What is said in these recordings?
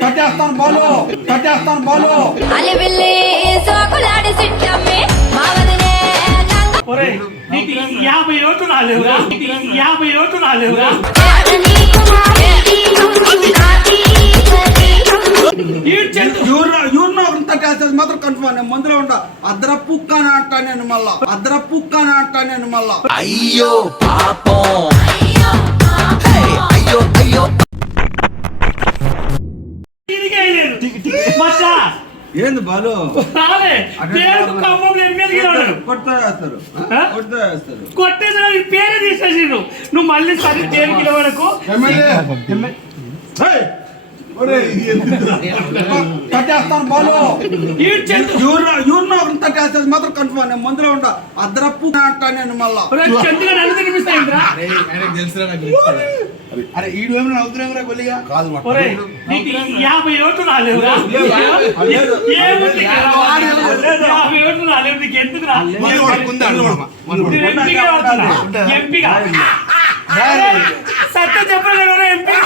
కట్టేస్తాను బాలు అలి బిల్లి సోకులాడి సిట్టమ్మే మావదనే ఒరే నీకు 50 ఓట్లు రాలేవురా 50 ఓట్లు రాలేవురా కట్టేస్తుంది మాత్రం కన్ఫర్మ్ నేను మందులో ఉంటా అద్రపుక్క అని అంటా నేను మళ్ళా అయ్యో పాపం అయ్యో అయ్యో ఏంది బాలు కొట్టేసిన పేరు తీసేసి నువ్వు మళ్ళీ సరే దేనికి వరకు కట్టేస్తాను బాలు కట్టేస్తుంది మాత్రం కన్ఫర్మ్ నేను మందులో ఉంటా అద్రపు అంటా నేను మళ్ళా అరే ఈడు ఏమైనా అవుతున్నారా కొద్దిగా కాదు 50 ఓట్లు రాలేవురా 50 ఓట్లు రాలేవు నీకు ఎందుకు ఎంపీగా సత్య చెప్పలేదు ఎంపీగా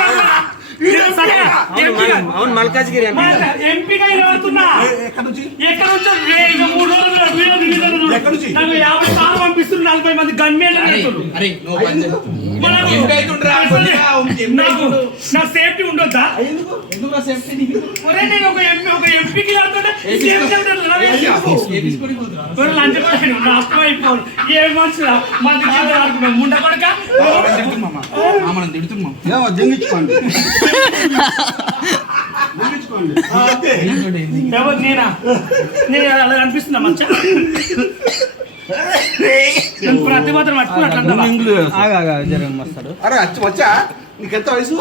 ఎంపీగా ఎక్కడ నుంచో 50 సార్లు పంపిస్తున్నారు 40 మంది గన్మేన్ నా సేఫ్టీ ఉండొద్దా నేను ఒక ఎంపీకి అర్థమైపోను ఏ మనుషులా మన ముండ పడక మనం తిడుతున్నాం ఎవరు నేనా నేను అలా అనిపిస్తున్నా మంచి ప్రతి మాత్రం పట్టుకున్నట్లు అరే వచ్చా నీకెంత వయసు